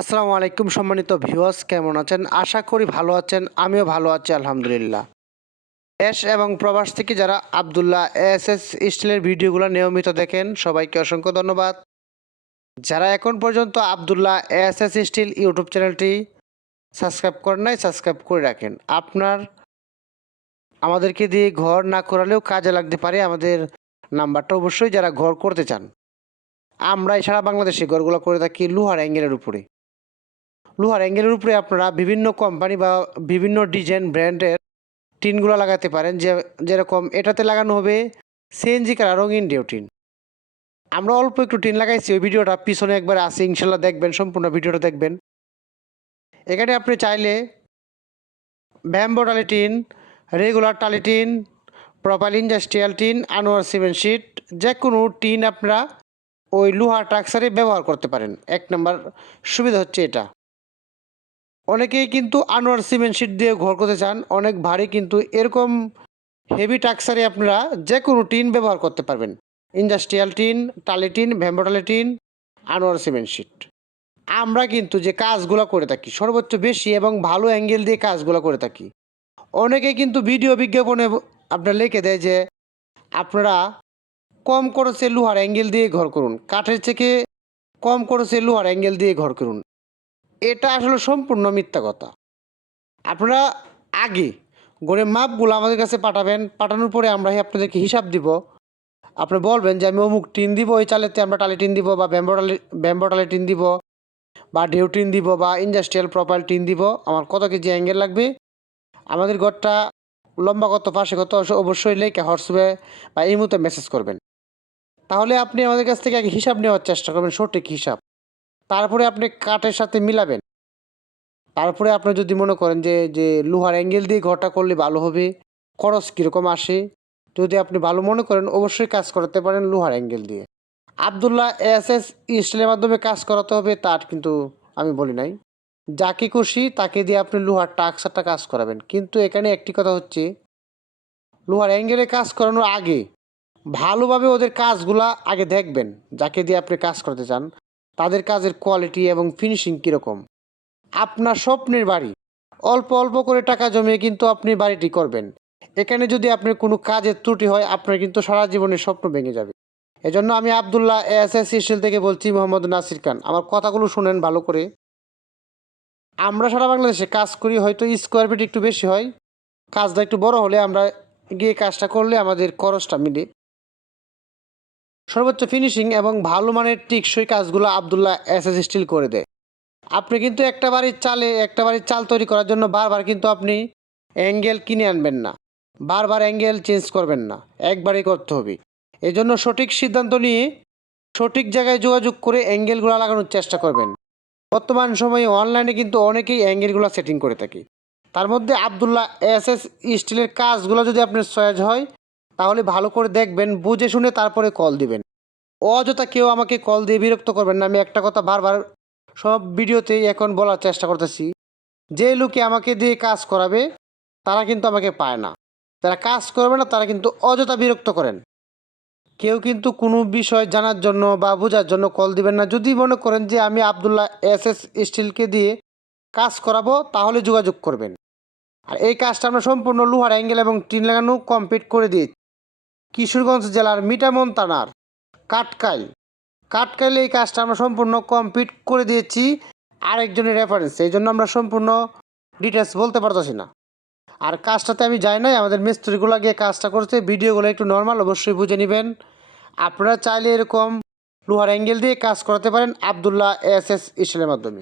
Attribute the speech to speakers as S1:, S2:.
S1: আসসালামু আলাইকুম সম্মানিত ভিউয়ার্স, কেমন আছেন? আশা করি ভালো আছেন, আমিও ভালো আছি, আলহামদুলিল্লাহ। এস এবং প্রবাস থেকে যারা আবদুল্লাহ এস এস স্টিলের ভিডিওগুলো নিয়মিত দেখেন, সবাইকে অসংখ্য ধন্যবাদ। যারা এখন পর্যন্ত Abdullah S S steel YouTube চ্যানেলটি সাবস্ক্রাইব করেন নাই, সাবস্ক্রাইব করে রাখেন। আপনার, আমাদেরকে দিয়ে ঘর না করালেও কাজে লাগতে পারে, আমাদের নাম্বারটা অবশ্যই যারা ঘর করতে চান। আমরা এছাড়া বাংলাদেশে ঘরগুলো করে থাকি লোহার অ্যাঙ্গেলের উপরে। লোহার অ্যাঙ্গেলের উপরে আপনারা বিভিন্ন কোম্পানি বা বিভিন্ন ডিজাইন ব্র্যান্ডের টিনগুলো লাগাতে পারেন। যে, যেরকম এটাতে লাগানো হবে সিএনজি কালার রঙিন ডিও টিন। আমরা অল্প একটু টিন লাগাইছি, ওই ভিডিওটা পিছনে একবার আছে, ইনশাল্লাহ দেখবেন, সম্পূর্ণ ভিডিওটা দেখবেন। এখানে আপনি চাইলে ব্যাম্বো টালি টিন, রেগুলার টালি tin, proper industrial tin, Anwar cement sheet যে কোনো টিন আপনারা ওই লোহার ট্রাকসারে ব্যবহার করতে পারেন। এক নম্বর সুবিধা হচ্ছে এটা। অনেকেই কিন্তু আনোয়ার সিমেন্ট শিট দিয়ে ঘর করতে চান, অনেক ভারী কিন্তু এরকম হেভি টাক্সারে আপনারা যে কোনো টিন ব্যবহার করতে পারবেন। ইন্ডাস্ট্রিয়াল টিন, টালি টিন ভ্যাম্বোটালি টিন, আনোয়ার সিমেন্ট শিট। আমরা কিন্তু যে কাজগুলো করে থাকি, সর্বোচ্চ বেশি এবং ভালো অ্যাঙ্গেল দিয়ে কাজগুলো করে থাকি। অনেকে কিন্তু ভিডিও বিজ্ঞাপনে আপনার লিখে দেয় যে, আপনারা কম খরচে লোহার অ্যাঙ্গেল দিয়ে ঘর করুন। কাঠের থেকে কম খরচে লোহার অ্যাঙ্গেল দিয়ে ঘর করুন। এটা আসলে সম্পূর্ণ মিথ্যা কথা। আপনারা আগে গড়ে মাপগুলো আমাদের কাছে পাঠাবেন, পাঠানোর পরে আমরা আপনাদেরকে হিসাব দিব। আপনি বলবেন যে আমি অমুক টিন দিব ওই চালেতে আমরা টালি টিন দিব বা ব্যাম্বো টালি ব্যাম্বো টালি টিন দিব বা ঢেউ টিন দিব বা ইন্ডাস্ট্রিয়াল প্রপাইল টিন দিব, আমার কত কেজি অ্যাঙ্গেল লাগবে? আমাদের ঘরটা লম্বা কত, পাশে কত অবশ্যই লেখে হোয়াটসঅ্যাপে বা এই মুহূর্তে মেসেজ করবেন। তাহলে আপনি আমাদের কাছ থেকে আগে হিসাব নেওয়ার চেষ্টা করবেন, সঠিক হিসাব। তারপরে আপনি কাঠের সাথে মিলাবেন। তারপরে আপনি যদি মনে করেন যে যে লোহার অ্যাঙ্গেল দিয়ে ঘরটা করলে ভালো হবে, খরচ কীরকম আসে, যদি আপনি ভালো মনে করেন, অবশ্যই কাজ করাতে পারেন লোহার অ্যাঙ্গেল দিয়ে। আবদুল্লাহ এস এস স্টিলের মাধ্যমে কাজ করাতে হবে, তার কিন্তু আমি বলি নাই। যাকে খুশি তাকে দিয়ে আপনি লোহার টাক্সারটা কাজ করাবেন। কিন্তু এখানে একটি কথা হচ্ছে, লোহার অ্যাঙ্গেলে কাজ করানোর আগে ভালোভাবে ওদের কাজগুলা আগে দেখবেন, যাকে দিয়ে আপনি কাজ করতে চান। তাদের কাজের কোয়ালিটি এবং ফিনিশিং কীরকম? আপনার স্বপ্নের বাড়ি। অল্প অল্প করে টাকা জমিয়ে কিন্তু আপনি বাড়িটি করবেন। এখানে যদি আপনার কোনো কাজের ত্রুটি হয়, আপনার কিন্তু সারা জীবনের স্বপ্ন ভেঙে যাবে। এজন্য আমি আবদুল্লাহ এস এস স্টিল থেকে বলছি, মোহাম্মদ নাসির খান, আমার কথাগুলো শুনেন ভালো করে। আমরা সারা বাংলাদেশে কাজ করি, হয়তো স্কোয়ার ফিট একটু বেশি হয়। কাজটা একটু বড় হলে আমরা গিয়ে কাজটা করলে আমাদের খরচটা মিলে। সর্বোচ্চ ফিনিশিং এবং ভালো মানের টিকসই কাজগুলো আবদুল্লাহ এস এস স্টিল করে দেয়। আপনি কিন্তু একটা বাড়ির চালে, একটা বাড়ির চাল তৈরি করার জন্য বারবার কিন্তু আপনি অ্যাঙ্গেল কিনে আনবেন না। বারবার অ্যাঙ্গেল চেঞ্জ করবেন না। একবারই করতে হবে। এই জন্য সঠিক সিদ্ধান্ত নিয়ে সঠিক জায়গায় যোগাযোগ করে অ্যাঙ্গেলগুলো লাগানোর চেষ্টা করবেন। বর্তমান সময়ে অনলাইনে কিন্তু অনেকেই অ্যাঙ্গেলগুলো সেটিং করে থাকে। তার মধ্যে আবদুল্লাহ এস এস স্টিলের কাজগুলো যদি আপনার সয়াজ হয় তাহলে ভালো করে দেখবেন, বুঝে শুনে তারপরে কল দিবেন। অযথা কেউ আমাকে কল দিয়ে বিরক্ত করবেন না, আমি একটা কথা বারবার সব ভিডিওতেই এখন বলার চেষ্টা করতেছি। যে লোকে আমাকে দিয়ে কাজ করাবে, তারা কিন্তু আমাকে পায় না। যারা কাজ করবে না, তারা কিন্তু অযথা বিরক্ত করেন। কেউ কিন্তু কোনো বিষয় জানার জন্য বা বোঝার জন্য কল দিবেন না। যদি মনে করেন যে আমি আবদুল্লাহ এস এস স্টিলকে দিয়ে কাজ করাবো, তাহলে যোগাযোগ করবেন। আর এই কাজটা আমরা সম্পূর্ণ লোহার অ্যাঙ্গেল এবং টিন লাগানো কমপ্লিট করে দিয়েছি। কিশোরগঞ্জ জেলার মিটামন থানার কাটকাইল। কাটকাইলে এই কাজটা আমরা সম্পূর্ণ কমপ্লিট করে দিয়েছি আরেকজনের রেফারেন্স এই জন্য আমরা সম্পূর্ণ ডিটেলস বলতে পারতেছি না। আর কাজটাতে আমি যাই নাই, আমাদের মিস্ত্রিগুলো গিয়ে কাজটা করছে, ভিডিওগুলো একটু নর্মাল অবশ্যই বুঝে নেবেন। আপনারা চাইলে এরকম লোহার অ্যাঙ্গেল দিয়ে কাজ করাতে পারেন, আবদুল্লাহ এস এস স্টিলের মাধ্যমে।